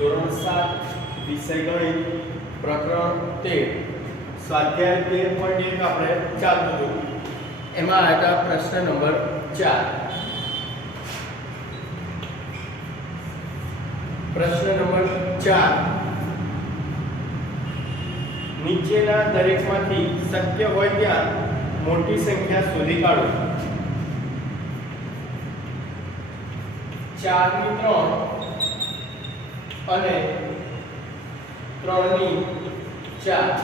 ધોરણ 7 વિષય ગણિત પ્રકરણ 13 સ્વાધ્યાય 13.1 આપણે ચાલતું હતું એમાં આવ્યા પ્રશ્ન નંબર 4 પ્રશ્ન નંબર 4 નીચેના દરેકમાંથી શક્ય હોય ત્યાં મોટી સંખ્યા શોધી કાઢો 4 ની 3 અને 3 ની 4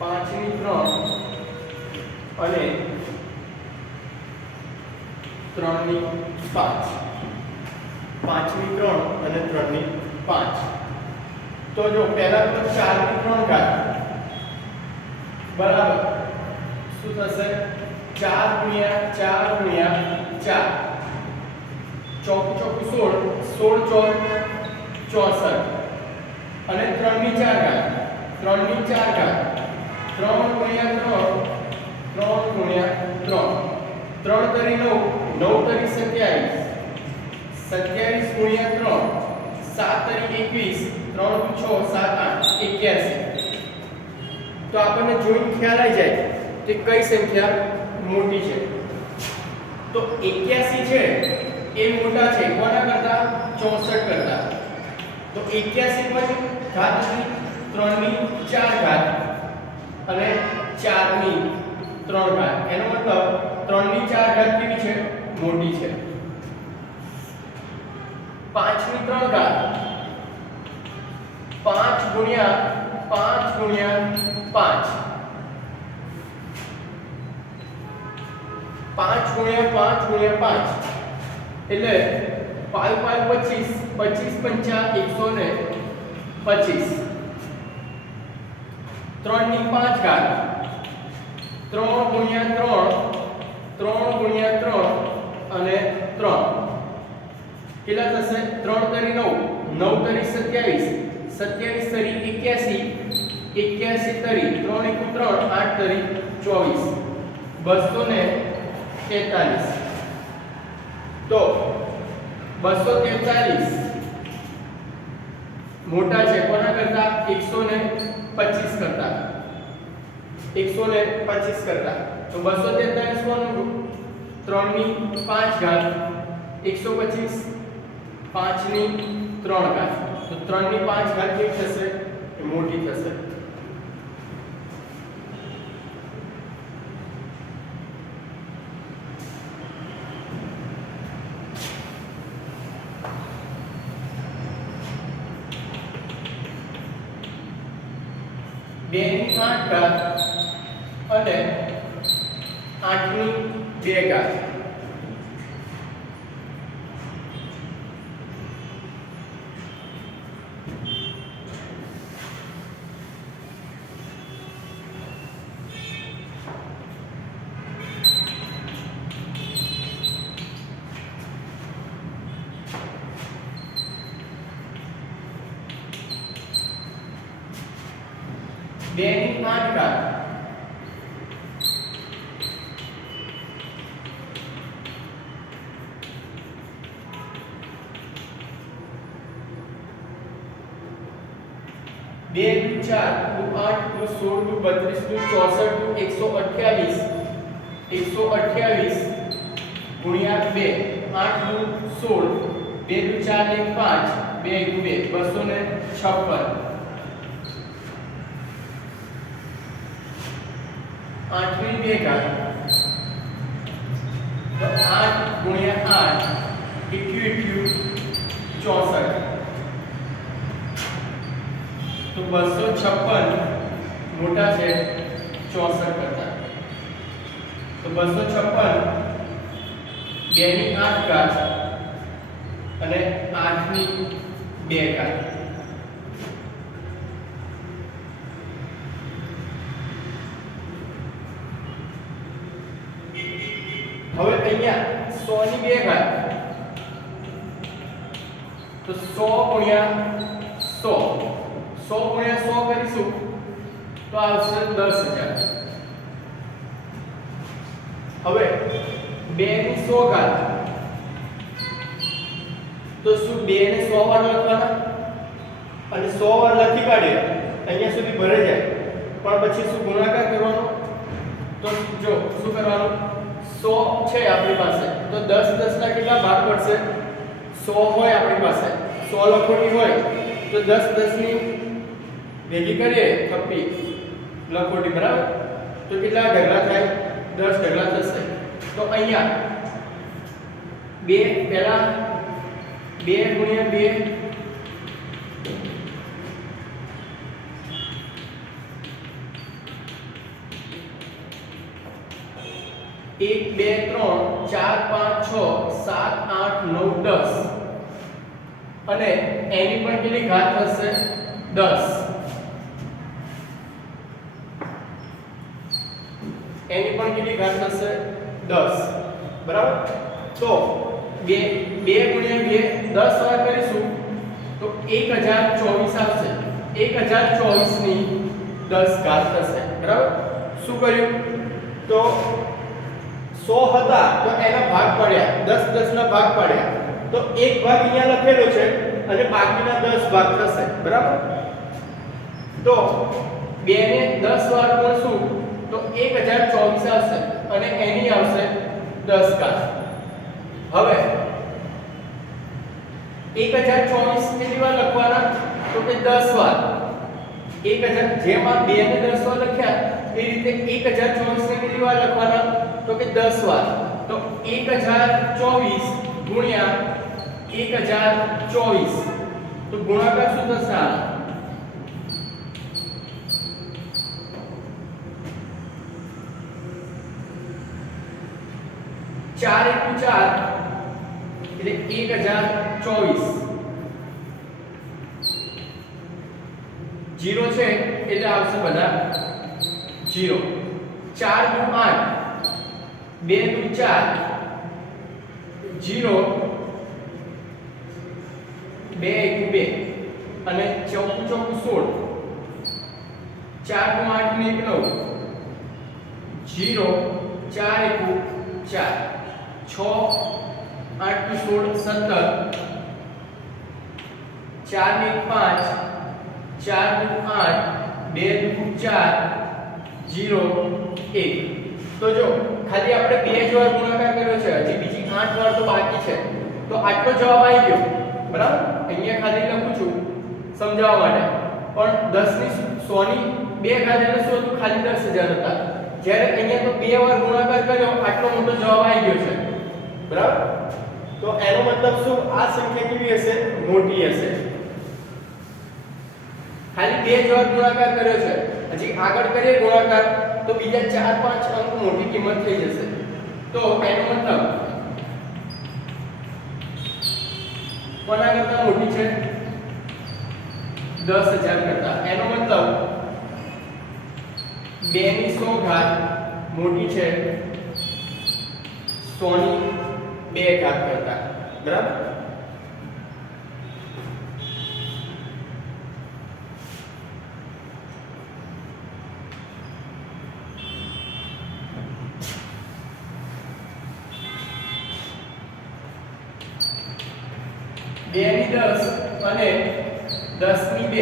5 ની 3 અને 3 ની 5 5 ની 3 અને 3 ની 5 તો જો પહેલા તો 4 ની 3 ઘાત બરાબર શું થશે 4 ગુણ્યા 4 ગુણ્યા 4 ચોક ચોક 16 16 ચોક 64 અને 3 ની 4 ઘાત 3 ની 4 ઘાત 3 ગુણ્યા 3 3 ગુણ્યા 3 3 તરી 9 9 તરી 27 27 ગુણ્યા 3 7 તરી 21 3 6 7 8 81 તો આપણને જોઈને ખ્યાલ આવી જાય કે કઈ સંખ્યા મોટી છે તો 81 છે એ મોટા છે કોના કરતા 64 કરતા તો 81 પર ઘાત હતી 3 ની 4 ઘાત અને 4 ની 3 ઘાત એનો મતલબ 3 ની 4 ઘાત કેવી છે મોટી છે 5 ની 3 ઘાત 5 ગુણ્યા 5 ગુણ્યા 5 5 ગુણ્યા 5 ગુણ્યા 5 એટલે 5 5 25 25 5 125 3 ની 5 ઘાત 3 ગુણ્યા 3 3 ગુણ્યા 3 અને 3 કેટલા થશે 3 તરી 9 9 તરી 27 27 તરી 81 તરી 3 * 3 8 તરી 24 243 તો 243 મોટા છે કોના કરતા 125 કરતા 125 કરતા તો 243 કોનું 3 ની 5 ઘાત 125 5 ની 3 ઘાત તો 3 ની 5 ઘાત કેવી થશે એ મોટી થશે બે ની 8 ઘાત અને 8 ની 2 ઘાત બે ની 8 ઘાત બે દુ 4 દુ 8 દુ 16 દુ 32 દુ 64 દુ 128 ગુણ્યા 2 8 દુ 16 2 દુ 4 ને 5 2 દુ 2 256 8 ની 2 ઘાત તો 8 ગુણ્યા 8 81 64 તો 256 મોટા છે 64 કરતા તો 256 2 ની 8 ઘાત અને 8 ની 2 ઘાત હવે અહીંયા 100 ની 2 ઘાત તો 100 ગુણ્યા 100 100 ગુણ્યા 100 કરીશું તો આવશે 10000 હવે 2 ની 100 ઘાત તો શું 2 ને 100 વાર લખવાના અને 100 વાર લખી કાઢીએ અહીંયા સુધી ભરાઈ જાય પણ પછી શું ગુણાકાર કરવાનો તો જો શું કરવાનું 100 છે આપણી પાસે તો 10 10 ના કેટલા ભાગ પડશે 100 હોય આપણી પાસે 100 લખોટી હોય તો 10 10 ની ભેગી કરીએ થપ્પી લખોટી બરાબર તો કેટલા ઢગલા થાય 10 ઢગલા થશે તો અહીંયા 2 પહેલા 2 ગુણ્યા 2 1 2 3 4 5 6 7 8 9 10 અને એની પણ કેટલી ઘાત થશે 10 એની પણ કેટલી ઘાત થશે 10 બરાબર તો 2 ગુણ્યા 2 10 વાર કરીશું તો 1024 આવશે 1024 ની 10 ઘાત થશે બરાબર શું કર્યું તો 100 હતા તો એના ભાગ પાડ્યા 10 10 ના ભાગ પાડ્યા તો એક ભાગ અહીંયા લખેલો છે અને બાકીના 10 ભાગ થશે બરાબર તો 2 ને 10 વાર કરશું તો 1024 આવશે અને એની આવશે 10 ઘાત હવે 1024 કેટલી વાર લખવાના તો કે 10 વાર 1000 જેમ આ 2 ને 10 વાર લખ્યા એ રીતે 1024 ને કેટલી વાર લખવાના તો કે 10 વાર તો 1024 ગુણ્યા 1024 તો ગુણાકાર શું થશે આ 4 * 4 એટલે 1024 0 છે એટલે આવશે બધા 0 4 * 8 2 * 4 0 2 * 2 અને 4 * 4 16 4 * 8 ને 9 0 4 * 1 4 6 8 * 16 17 4 ને 5 4 * 8 2 * 4 0 1 તો જો ખાલી આપણે 2 જ વાર ગુણાકાર કર્યો છે હજી બીજી 8 વાર તો બાકી છે તો આટલો જવાબ આવી ગયો બરાબર અહીંયા ખાલી લખું છું સમજાવવા માટે પણ 10 ની 100 ની 2 ઘાત એટલે શું હતું ખાલી 10000 હતા જ્યારે અહીંયા તો 2 વાર ગુણાકાર કર્યો આટલો મોટો જવાબ આવી ગયો છે બરાબર તો એનો મતલબ શું આ સંખ્યા કેવી હશે મોટી હશે ખાલી 2 જ વાર ગુણાકાર કર્યો છે હજી આગળ કરીએ ગુણાકાર તો બીજા 4 5 અંક મોટી કિંમત થઈ જશે તો એનો મતલબ કોના કરતા મોટી છે 10000 કરતા એનો મતલબ 2 ની 100 ઘાત મોટી છે 100 ની 2 ઘાત કરતા બરાબર બે ની 10 અને 10 ની 2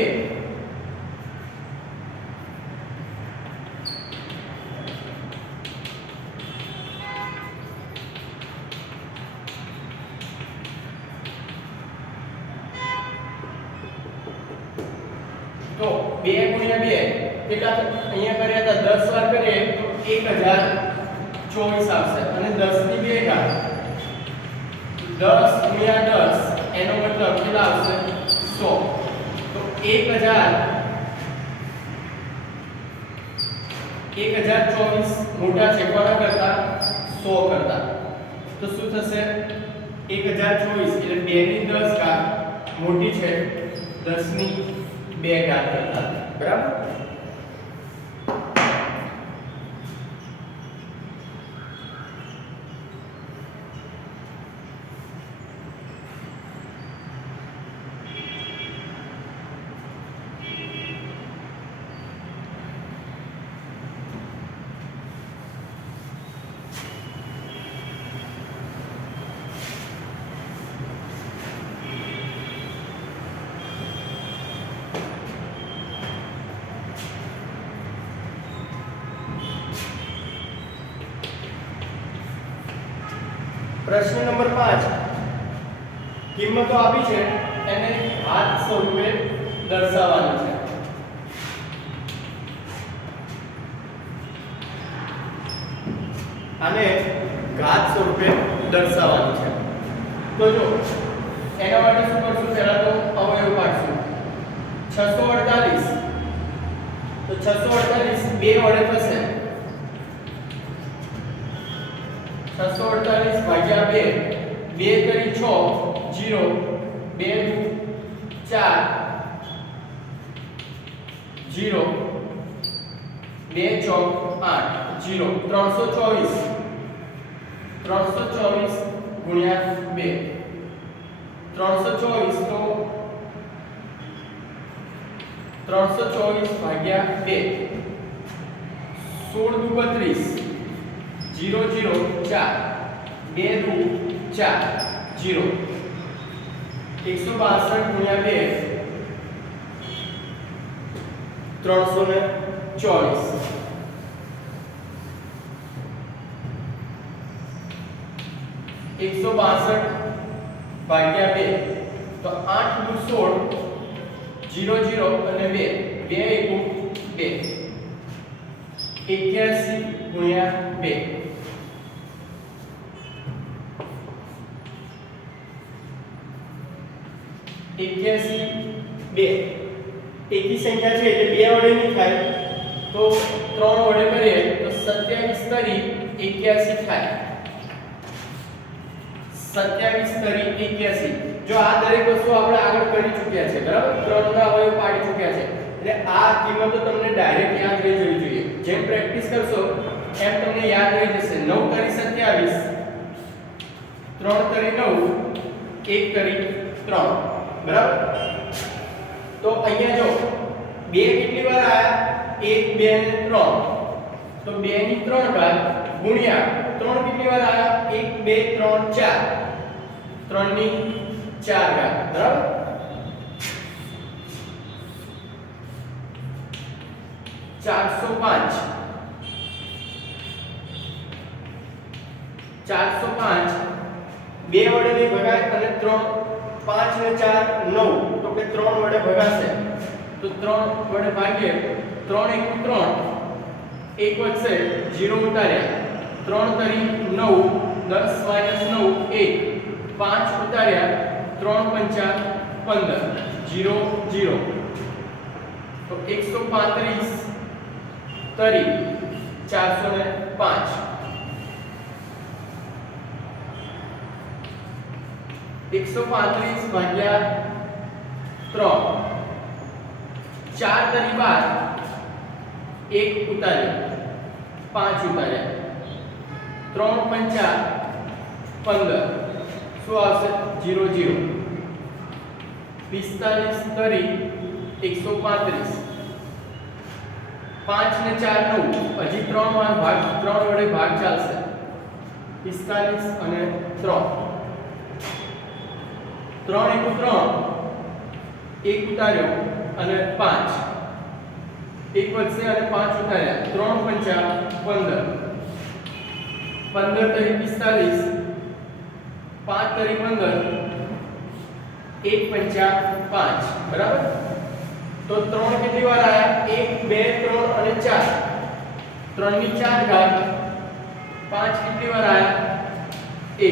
તો 2 ગુણ્યા 2 કેટલા અહીંયા કર્યા હતા 10 વાર કરીએ તો 1024 આવશે અને 10 ની 2 ઘાત 10 ગુણ્યા 10 એનો મતલબ કેટલા આવશે 100 તો 1024 મોટા છે કોના કરતા 100 કરતા તો શું થશે 1024 એટલે 2 ની 10 ઘાત મોટી છે 10 ની 2 ઘાત કરતા બરાબર પ્રશ્ન નંબર 5 કિંમતો આપી છે એને ઘાત સ્વરૂપે દર્શાવવાની છે. આને ઘાત સ્વરૂપે દર્શાવવાની છે. તો જો એના માટે શું કરશું? પહેલા તો અવયવ પાડશું. 648 તો 648 2 વડે થશે. 648 ભાગ્યા 2 2 કરી 6 0 2 4 0 2 ચોક 8 0 324 ગુણ્યા 2 324 તો 324 ભાગ્યા 2 16 દુ 32 0 0 4 2 દુ 4 0 162 ગુણ્યા 2 324 162 ભાગ્યા 2 તો 8 દુ 16 0 0 અને 2 2 એકુ 2 81 ગુણ્યા 2 81 2 એકી સંખ્યા છે એટલે 2 વડે નહીં થાય તો 3 વડે કરીએ તો 27 તરી 81 થાય. 27 તરી 81. જો આ દરેક વસ્તુ આપણે આગળ કરી ચૂક્યા છે, બરાબર? 3 ના અવયવ પાડી ચૂક્યા છે એટલે આ કિંમતો તમને ડાયરેક્ટ યાદ રહી જવી જોઈએ. જેમ પ્રેક્ટિસ કરશો એમ તમને યાદ રહી જશે. 9 તરી 27, 3 તરી 9, 1 તરી 3, બરાબર? તો અહીંયા જો 2 કેટલી વાર આયા? 1 2 અને 3. તો 2 ની 3 ઘાત ગુણ્યા 3 કેટલી વાર આયા? 1 2 3 4, 3 ની 4 ઘાત, બરાબર? 405 2 વડે નહીં ભગાય અને 3 5 ને 4 9 તો કે 3 વડે ભગાશે તો 3 વડે ભાગીએ 3 1 3 1 વધશે 0 ઉતાર્યા 3 તરી 9 10 9 1 5 ઉતાર્યા 3 પંચા 15 0 0 તો 135 તરી 405 135 ભાગ્યા 3 4 તરી 12 1 ઉતાર્યા 5 ઉતાર્યા 3 પંચા 15 શું આવશે 0 0 45 તરી 135 5 ને 4 9 હજી 3 માં ભાગ 3 વડે ભાગ ચાલશે 45 અને 3 3 1 3 1 ઉતાર્યો અને 5 1 વધશે અને 5 ઉતાર્યા 3 પંચા 15 15 તરી 45 5 તરી 15 1 પંચા 5 બરાબર તો 3 કેટલી વાર આયા 1 2 3 અને 4 3 ની 4 ઘાત 5 કેટલી વાર આયા 1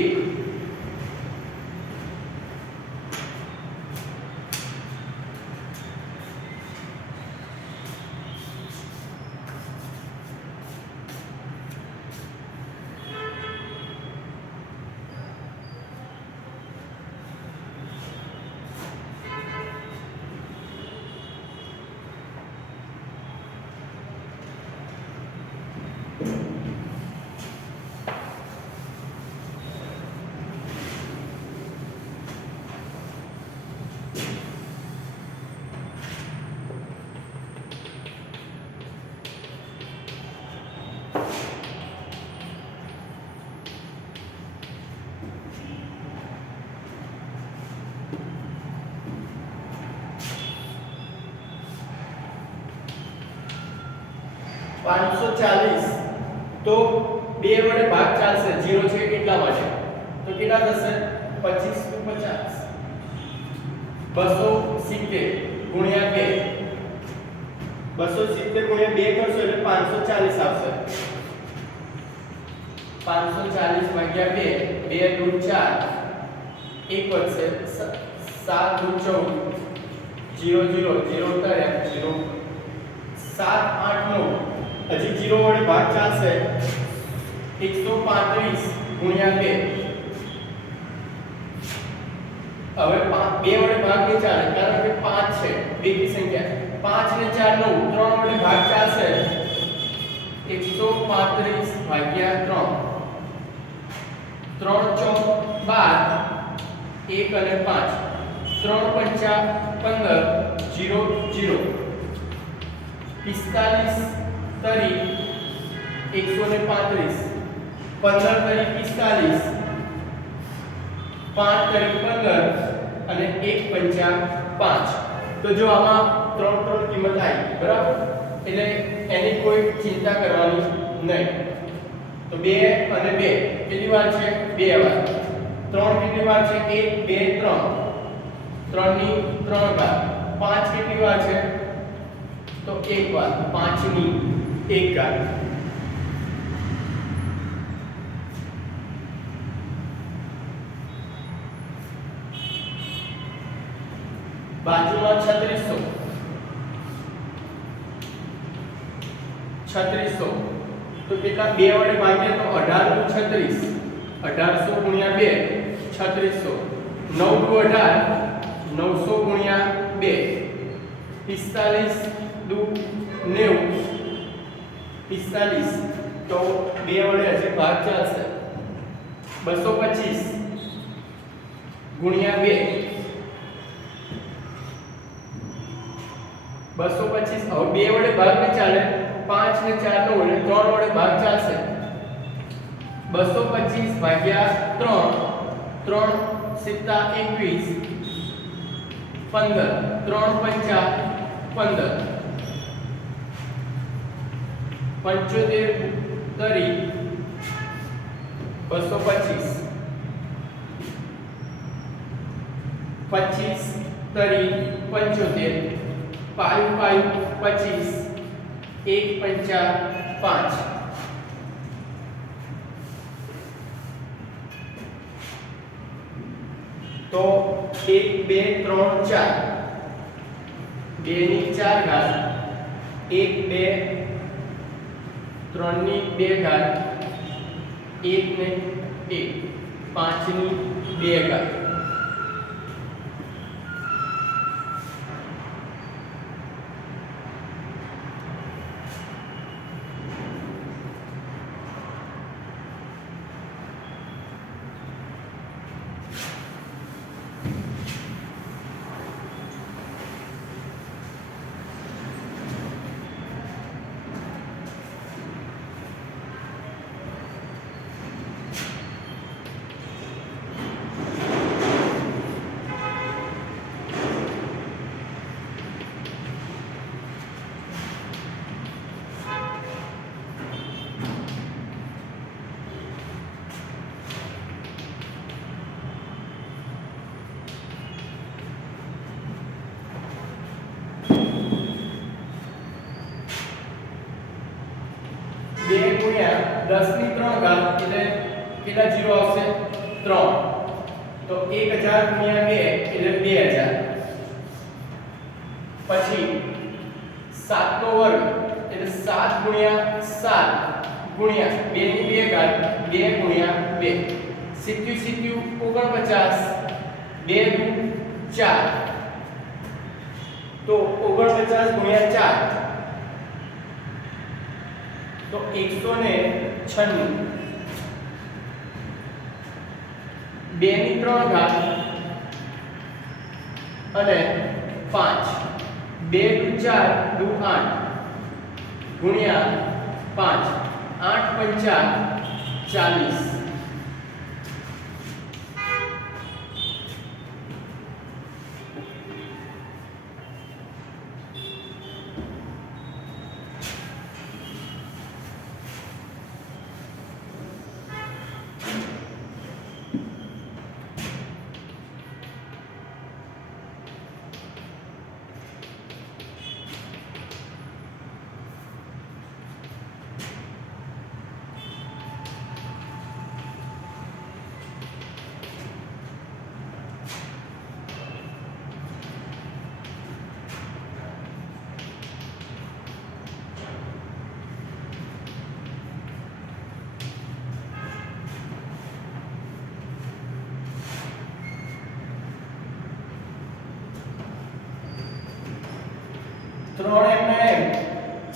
540 તો 2 વડે ભાગ ચાલશે 0 છે એટલા માટે તો કેટલા થશે 25 * 50 270 ગુણ્યા 2 270 ગુણ્યા 2 કરશો એટલે 540 આવશે 540 ભાગ્યા 2 2 દૂ 4 1 વધશે 7 દૂ 14 0 0 0 કર્યા 0 7 8 9 હજી 0 વડે ભાગ ચાલશે 135 ગુણ્યા 2 હવે 2 વડે ભાગ નહીં ચાલે કારણ કે 5 છે બેકી સંખ્યા 5 ને 4 9 3 વડે ભાગ ચાલશે 135 ભાગ્યા 3 3 4 12 1 અને 5 3 પંચા 15 0 0 45 તરી 135 15 તરી 45 5 તરી 15 અને 1 પંચા 5 તો જો આમાં 3 કિંમત આવી બરાબર એટલે એની કોઈ ચિંતા કરવાની નહીં તો 2 અને 2 કેટલી વાર છે 2 વાર 3 કેટલી વાર છે 1 2 3 3 ની 3 વાર 5 કેટલી વાર છે તો 1 વાર 5 ની 1 વાર બાજુમાં 3600 તો કેટલા 2 વડે ભાગીએ તો 18 * 36 1800 ગુણ્યા 2 3600 9 * 18 900 ગુણ્યા 2 45 દુ 90 45 તો 2 વડે હજી ભાગ ચાલશે 225 ગુણ્યા 2 225 હવે 2 વડે ભાગ ન ચાલે 5 ને 4 નો એટલે 3 વડે ભાગ ચાલશે 225 ભાગ્યા 3 3 સિત્તા 21 15 3 પંચા 15 75 તરી 225 25 તરી 75 5 5 25 1 પંચા 5 તો 1 2 3 4 2 ની 4 ઘાત 1 2 3 ની 2 ઘાત 1 ને 1 5 ની 2 ઘાત બે ગુણ્યા 10 ની 3 ઘાત એટલે કેટલા જીરો આવશે 3 તો 1000 ગુણ્યા 2 એટલે 2000 પછી 7 નો વર્ગ એટલે 7 ગુણ્યા 7 ગુણ્યા 2 ની 2 ઘાત 2 ગુણ્યા 2 સિત્યુ સિત્યુ 49 2 દુ 4 તો 49 ગુણ્યા 4 તો 196 2 ની 3 ઘાત અને 5 2 દુ 4 દુ 8 ગુણ્યા 5 8 પંચા 40 Thank you.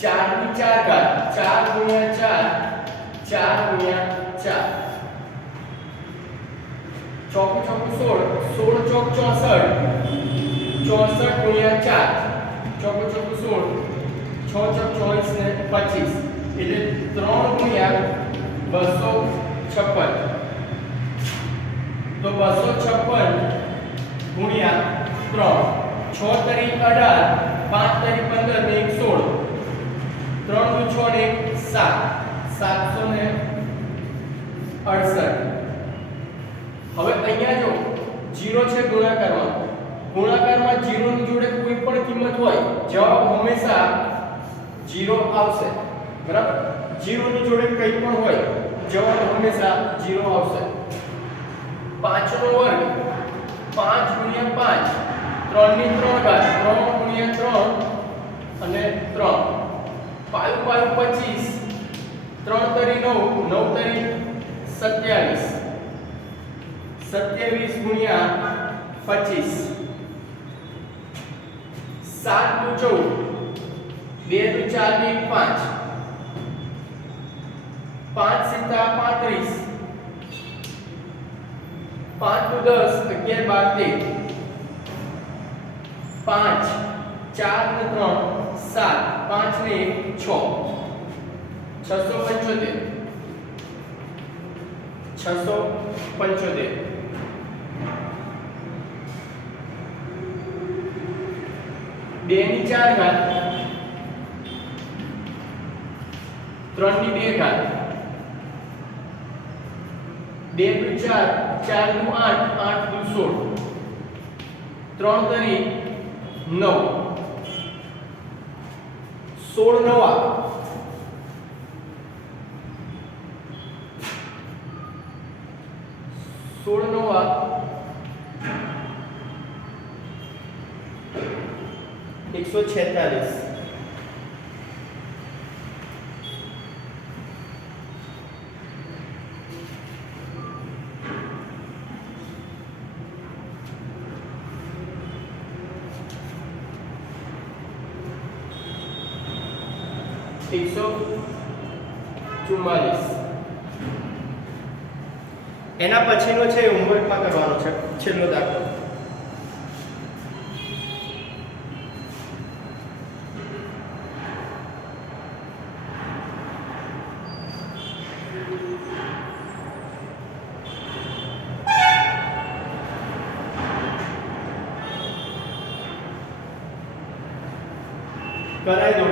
4 ની 4 ઘાત 4 ગુણ્યા 4 4 ગુણ્યા 4 ચોકું ચોકું 16 16 ચોક 64 64 ગુણ્યા 4 ચોકું ચોકું 16 6 ચોક 24 ને 25 એટલે 3 ગુણ્યા 256 તો 256 ગુણ્યા 3 6 તરી 18 5 તરી 15 ને 1 16 3 દુ 6 ને 1 7 768 હવે અહીંયા જો 0 છે ગુણાકારમાં 0 ની જોડે કોઈ પણ કિંમત હોય જવાબ હંમેશા 0 આવશે બરાબર 0 ની જોડે કંઈ પણ હોય જવાબ હંમેશા 0 આવશે 5 નો વર્ગ 5 ગુણ્યા 5 3 ની 3 ઘાત 3 ગુણ્યા 3 અને 3 5 5 25 3 તરી 9 9 તરી 27 27 ગુણ્યા 25 7 દુ 14 2 દુ 4 ને 5 5 સિત્તા 35 5 દુ 10 11 12 13 5 4 ને 3 7 5 ને 1 6 675 675 2 ની 4 ઘાત 3 ની 2 ઘાત 2 દુ 4 4 દુ 8 8 દુ 16 3 તરી 9 16 નવા 16 નવા 146 144 એના પછીનો છે હોમવર્કમાં કરવાનો છે છેલ્લો દાખલો કરાઈ દો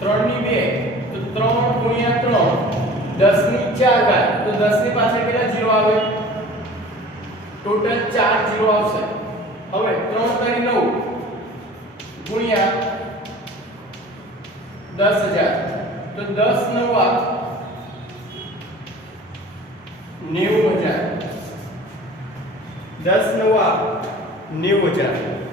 ત્રણ ની 2 તો 3 ગુણ્યા 3 10 ની 4 ઘાત તો 10 ની પાછળ કેટલા 0 આવે ટોટલ 4 0 આવશે હવે 3 તરી 9 ગુણ્યા 10000 તો 10 નવા 90000 10 નવા 90000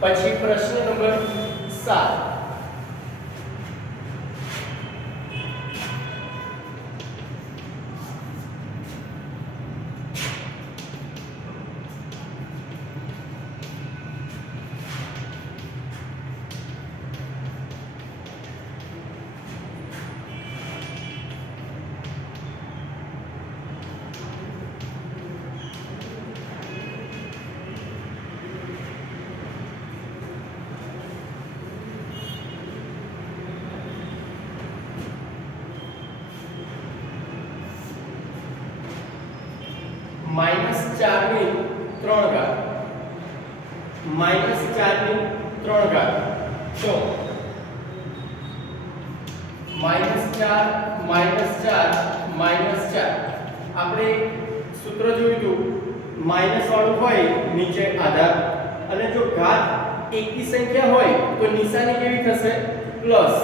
પછી પ્રશ્ન નંબર 7 -4 ની 3 ઘાત -4 ની 3 ઘાત તો -4 -4 આપણે સૂત્ર જોયું હતું માઈનસ વાળું હોય નીચે આધાર અને જો ઘાત એકી સંખ્યા હોય તો નિશાની કેવી થશે પ્લસ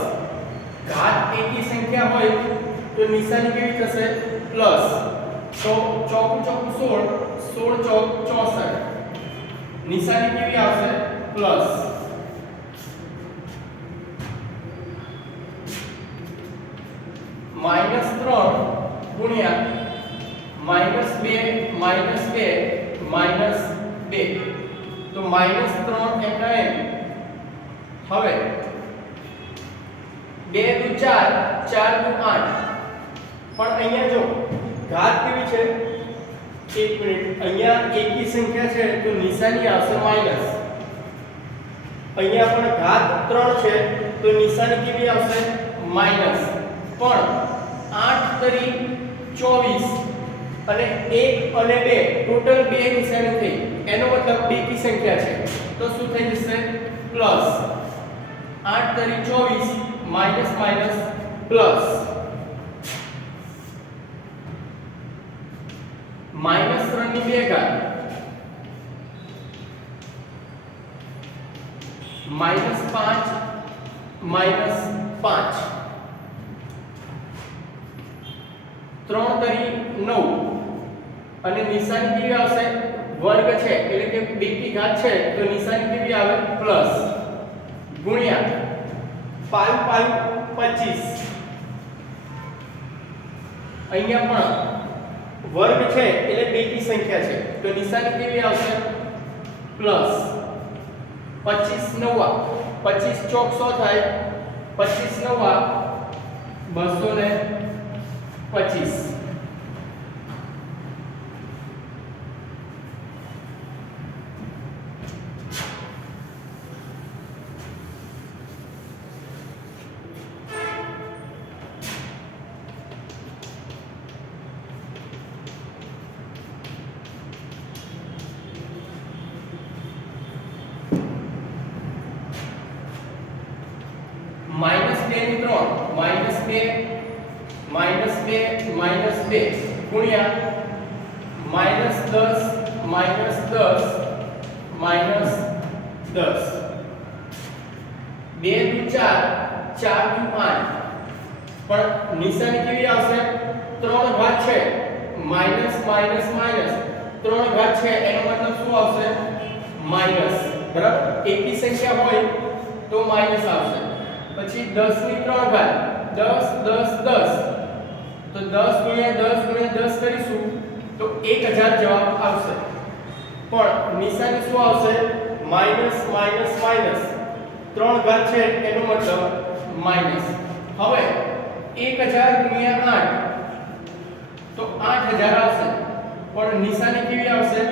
ઘાત એકી સંખ્યા હોય તો નિશાની કેવી થશે પ્લસ તો ચોકું ચોકું 16 16 ચોક 64 નિશાની કેવી આવશે પ્લસ -3 ગુણ્યા -2 તો -3 એમના એમ હવે 2 દુ 4 4 દુ 8 પણ અહીંયા જો ઘાત કેવી છે એક મિનિટ અહીંયા એકી સંખ્યા છે તો નિશાની આવશે માઈનસ અહીંયા પણ ઘાત 3 છે તો નિશાની કેવી આવશે માઈનસ પણ 8 તરી 24 અને 1 અને 2 ટોટલ 2 નિશાની થઈ એનો મતલબ બેકી સંખ્યા છે તો શું થઈ જશે પ્લસ 8 તરી 24 માઈનસ માઈનસ પ્લસ -3 ની 2 ઘાત -5 3 તરી 9 અને નિશાની કેવી આવશે વર્ગ છે એટલે કે બેકી ઘાત છે તો નિશાની કેવી આવે પ્લસ ગુણ્યા 5 25 અહીંયા પણ વર્ગ છે એટલે બેકી સંખ્યા છે તો નિશાની કેવી આવશે પ્લસ 25 નવા 25 ચોક 100 થાય 25 નવા 225 -2 ગુણ્યા -10 2 દુ 4 4 દુ 8 પણ નિશાની કેવી આવશે 3 ઘાત છે માઈનસ માઈનસ માઈનસ 3 ઘાત છે એનો મતલબ શું આવશે માઈનસ બરાબર એકી સંખ્યા હોય તો માઈનસ આવશે પછી 10 ની 3 ઘાત 10 10 10 તો 10 ગુણ્યા 10 કરીશું તો 1000 જવાબ આવશે પણ નિશાની શું આવશે માઈનસ માઈનસ માઈનસ 3 ઘાત છે એનો મતલબ માઈનસ હવે 1000 ગુણ્યા 8 તો 8000 આવશે પણ નિશાની કેવી આવશે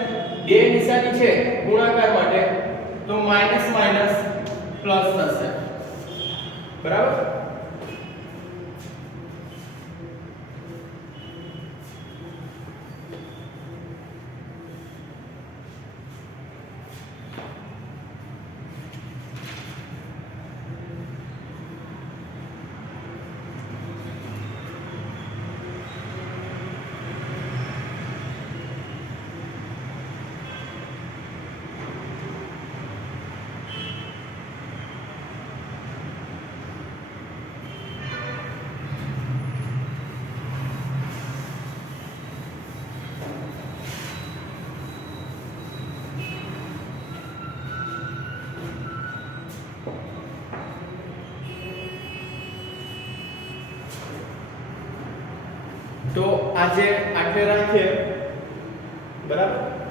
બે નિશાની છે ગુણાકાર માટે તો માઈનસ માઈનસ પ્લસ થશે બરાબર તો આજે આટલે રાખીએ બરાબર